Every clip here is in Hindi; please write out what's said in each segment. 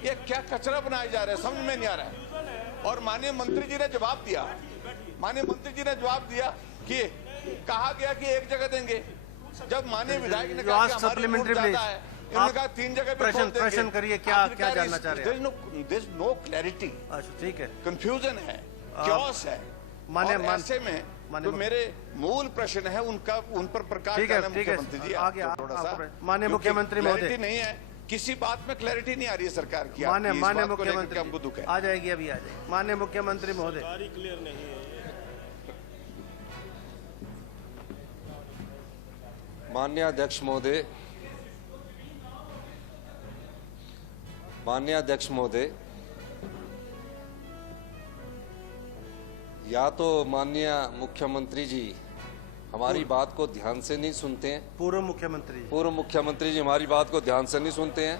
ये क्या कचरा बनाया जा रहा है, समझ में नहीं आ रहा है। और माननीय मंत्री जी ने जवाब दिया, माननीय मंत्री जी ने जवाब दिया कि कहा गया कि एक जगह देंगे, जब माननीय विधायक ने कहा कि हमारी वोट ज्यादा है, इन्होंने कहा 3 जगग पे प्रश्न करिए, क्या जानना चाह रहे हैं? There is no clarity. अच्छा ठीक है, कंफ्यूजन है, क्योस है। और ऐसे में जो मेरे मूल प्रश्न है उनका उन पर प्रकाश डालना मुख्यमंत्री जी थोड़ा सा माननीय मुख्यमंत्री महोदय नहीं है, किसी बात में क्लैरिटी नहीं आ रही है सरकार की। माननीय मुख्यमंत्री हमको दुख है, आ जाएगी अभी आ जाएगी। माननीय मुख्यमंत्री महोदय, क्लियर नहीं है। माननीय अध्यक्ष महोदय, माननीय अध्यक्ष महोदय, या तो माननीय मुख्यमंत्री जी हमारी बात को ध्यान से नहीं सुनते हैं, पूर्व मुख्यमंत्री जी हमारी बात को ध्यान से नहीं सुनते हैं,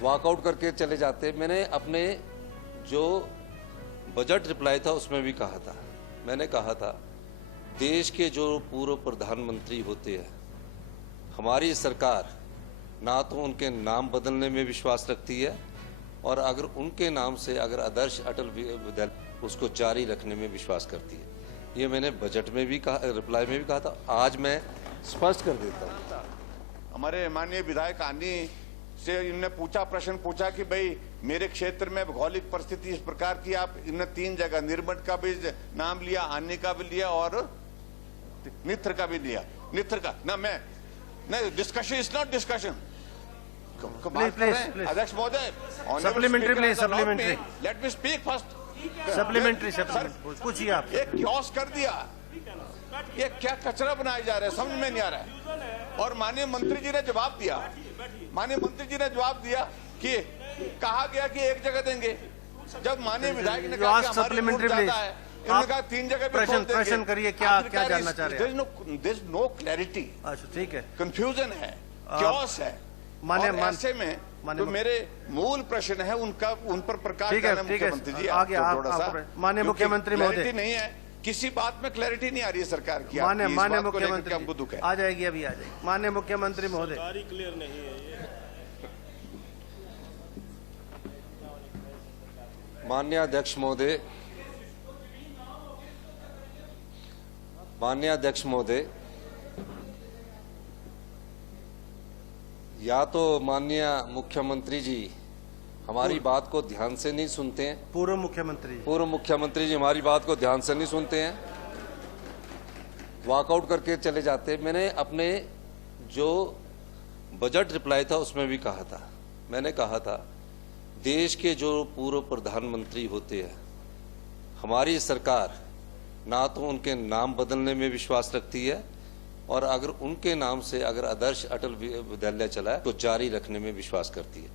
वॉकआउट करके चले जाते हैं। मैंने अपने जो बजट रिप्लाई था उसमें भी कहा था, मैंने कहा था देश के जो पूर्व प्रधानमंत्री होते हैं, हमारी सरकार ना तो उनके नाम बदलने में विश्वास रखती है और अगर उनके नाम से अगर आदर्श अटल विद्यालय उसको जारी रखने में विश्वास करती है। ये मैंने बजट में भी कहा, रिप्लाई में भी कहा था, आज मैं स्पष्ट कर देता हूँ। हमारे माननीय विधायक आनी से इन्होंने प्रश्न पूछा कि भाई मेरे क्षेत्र में भौगोलिक परिस्थिति इस प्रकार की, आप इन्होंने 3 जगह निर्मट का भी नाम लिया, आनी का भी लिया और नित्र का भी लिया। नित्र का ना मैं नहीं, डिस्कशन इज नॉट डिस्कशन। अध्यक्ष महोदय, supplementary please, supplementary, let me speak first. Supplementary पूछिए आप। एक क्योस कर दिया, ये क्या कचरा बनाया जा रहा है, समझ में नहीं आ रहा है। और माननीय मंत्री जी ने जवाब दिया, माननीय मंत्री जी ने जवाब दिया कि कहा गया कि एक जगह देंगे, जब माननीय विधायक ने कहा कि हमारी वोट ज्यादा है, इन्होंने कहा 3 जगह पे प्रश्न करिए, क्या जानना चाह रहे हैं? There is no clarity. अच्छा ठीक है, कंफ्यूजन है, क्योस है। और ऐसे में जो मेरे मूल प्रश्न है उनका उन पर प्रकाश डालना मुख्यमंत्री जी थोड़ा सा। माननीय मुख्यमंत्री महोदय, नहीं है, किसी बात में क्लैरिटी नहीं आ रही है सरकार की। माननीय मुख्यमंत्री हमको दुख है, आ जाएगी अभी आ जाएगी। माननीय मुख्यमंत्री महोदय, क्लियर नहीं है ये। माननीय अध्यक्ष महोदय, माननीय अध्यक्ष महोदय, या तो माननीय मुख्यमंत्री जी हमारी बात को ध्यान से नहीं सुनते हैं, पूर्व मुख्यमंत्री जी हमारी बात को ध्यान से नहीं सुनते हैं, वॉकआउट करके चले जाते हैं। मैंने अपने जो बजट रिप्लाई था उसमें भी कहा था, मैंने कहा था देश के जो पूर्व प्रधानमंत्री होते हैं, हमारी सरकार ना तो उनके नाम बदलने में विश्वास रखती है और अगर उनके नाम से अगर आदर्श अटल विद्यालय चला है तो जारी रखने में विश्वास करती है।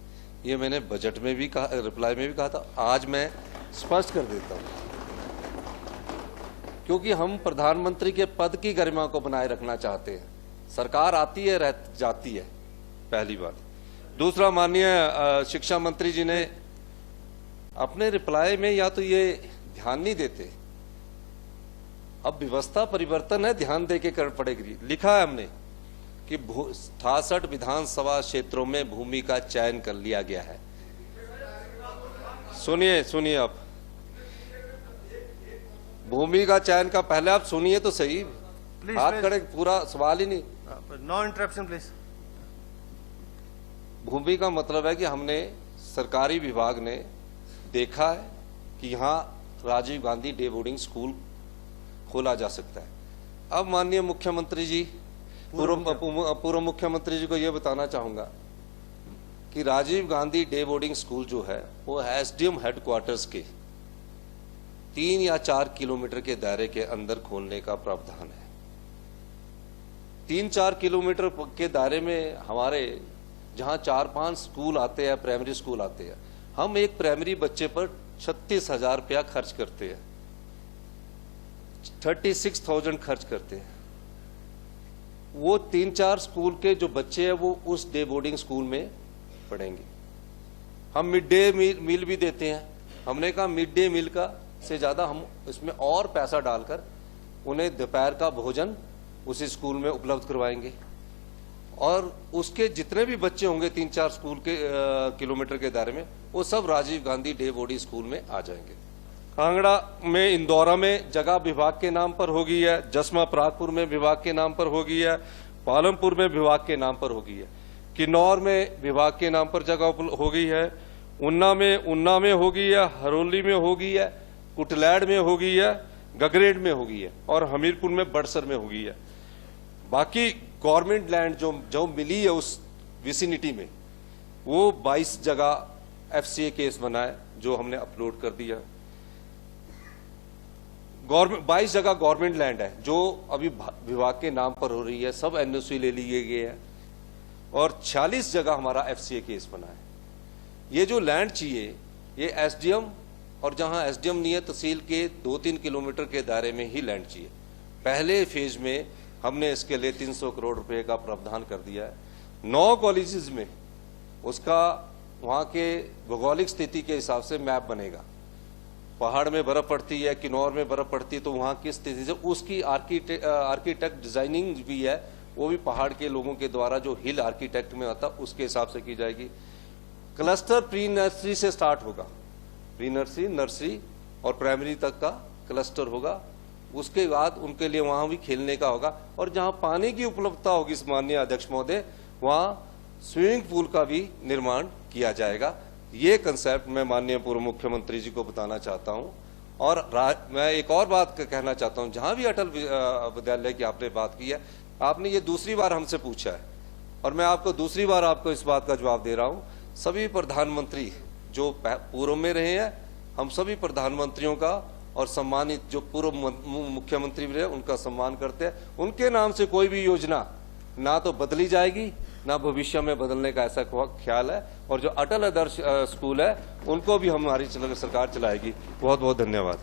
ये मैंने बजट में भी कहा, रिप्लाई में भी कहा था, आज मैं स्पष्ट कर देता हूँ, क्योंकि हम प्रधानमंत्री के पद की गरिमा को बनाए रखना चाहते हैं। सरकार आती है, रह जाती है, पहली बात। दूसरा, माननीय शिक्षा मंत्री जी ने अपने रिप्लाई में या तो ये ध्यान नहीं देते, अब व्यवस्था परिवर्तन है, ध्यान देके कर पड़ेगी। लिखा है हमने कि 68 विधानसभा क्षेत्रों में भूमि का चयन कर लिया गया है। सुनिए आप, भूमि का चयन का पहले आप सुनिए तो सही, हाथ खड़े, पूरा सवाल ही नहीं। No interruption please. भूमि का मतलब है कि हमने सरकारी विभाग ने देखा है कि यहाँ Rajiv Gandhi day boarding school खोला जा सकता है। अब माननीय मुख्यमंत्री जी, पूर्व मुख्यमंत्री जी को यह बताना चाहूंगा कि Rajiv Gandhi day boarding school जो है वो एसडीएम हेडक्वार्टर्स के 3 या 4 किलोमीटर के दायरे के अंदर खोलने का प्रावधान है। 3-4 किलोमीटर के दायरे में हमारे जहां 4-5 स्कूल आते हैं, प्राइमरी स्कूल आते हैं, हम एक प्राइमरी बच्चे पर 36,000 रुपया खर्च करते हैं, 36,000 खर्च करते हैं। वो 3-4 स्कूल के जो बच्चे हैं वो उस डे बोर्डिंग स्कूल में पढ़ेंगे। हम मिड डे मील भी देते हैं। हमने कहा मिड डे मील का से ज्यादा हम इसमें और पैसा डालकर उन्हें दोपहर का भोजन उसी स्कूल में उपलब्ध करवाएंगे। और उसके जितने भी बच्चे होंगे 3-4 स्कूल के किलोमीटर के दायरे में, वो सब राजीव गांधी डे बॉडी स्कूल में आ जाएंगे। कांगड़ा में, इंदौरा में जगह विभाग के नाम पर होगी है, जसमा परागपुर में विभाग के नाम पर होगी है, पालमपुर में विभाग के नाम पर होगी है, किन्नौर में विभाग के नाम पर जगह होगी है, उन्ना में होगी है, हरोली में होगी है, कुटलैड में होगी है, गगरेड में होगी है और हमीरपुर में बड़सर में होगी है। बाकी गवर्नमेंट लैंड जो मिली है उस विसिनिटी में, वो 22 जगह FCA केस बना है जो हमने अपलोड कर दिया। 22 जगह गवर्नमेंट लैंड है जो अभी विभाग के नाम पर हो रही है, सब NOC ले लिए गए हैं और 46 जगह हमारा FCA केस बना है। ये जो लैंड चाहिए ये SDM, और जहां SDM नहीं है तहसील के 2-3 किलोमीटर के दायरे में ही लैंड चाहिए। पहले फेज में हमने इसके लिए 300 करोड़ रुपए का प्रावधान कर दिया है। 9 कॉलेजेस में उसका वहां के भौगोलिक स्थिति के हिसाब से मैप बनेगा। पहाड़ में बर्फ पड़ती है, किन्नौर में बर्फ पड़ती है, तो वहां की स्थिति से उसकी आर्किटेक्ट डिजाइनिंग भी है, वो भी पहाड़ के लोगों के द्वारा जो हिल आर्किटेक्ट में आता उसके हिसाब से की जाएगी। क्लस्टर प्री नर्सरी से स्टार्ट होगा, प्री नर्सरी, नर्सरी और प्राइमरी तक का क्लस्टर होगा। उसके बाद उनके लिए वहां भी खेलने का होगा और जहां पानी की उपलब्धता होगी माननीय अध्यक्ष महोदय, वहां स्विमिंग पूल का भी निर्माण किया जाएगा। ये कंसेप्ट मैं माननीय पूर्व मुख्यमंत्री जी को बताना चाहता हूं। और मैं एक और बात कहना चाहता हूं, जहां भी अटल विद्यालय की आपने बात की है, आपने ये दूसरी बार हमसे पूछा है और मैं आपको दूसरी बार आपको इस बात का जवाब दे रहा हूं। सभी प्रधानमंत्री जो पूर्व में रहे हैं, हम सभी प्रधानमंत्रियों का और सम्मानित जो पूर्व मुख्यमंत्री रहे उनका सम्मान करते हैं। उनके नाम से कोई भी योजना ना तो बदली जाएगी ना भविष्य में बदलने का ऐसा ख्याल है। और जो अटल आदर्श स्कूल है उनको भी हमारी सरकार चलाएगी। बहुत बहुत धन्यवाद।